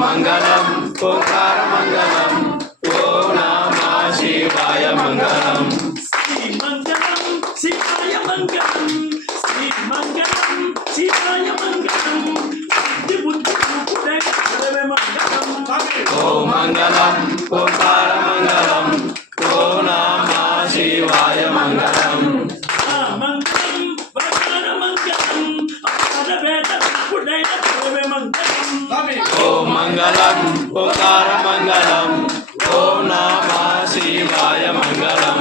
మంగళం ఓంకార మంగళం ఓం నమః శివాయ మంగళం మంగళం శివాయ మంగళం శ్రీ మంగళం శివాయ మంగళం బుద్ధి మంగళం ఓం మంగళం ఓంకార మంగళం ఓం నమః శివాయ మంగళం మంగళం వరదాన మంగళం అపరవేద పుడైన మంగళం ఓం మంగళం ఓంకార మంగళం ఓం నమః శివాయ మంగళం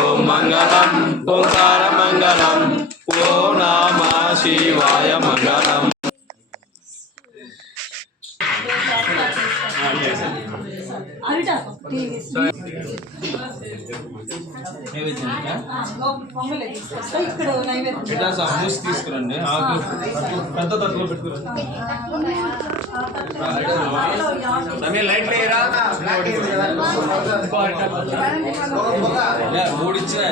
ఓం మంగళం ఓంకార మంగళం ఓం నమః శివాయ మంగళం తీసుకురండి పెద్ద తట్టులో పెట్టుకురండి మూడు ఇచ్చిన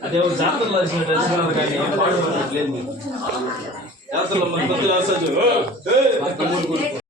అదే జాతరలో జాతరలో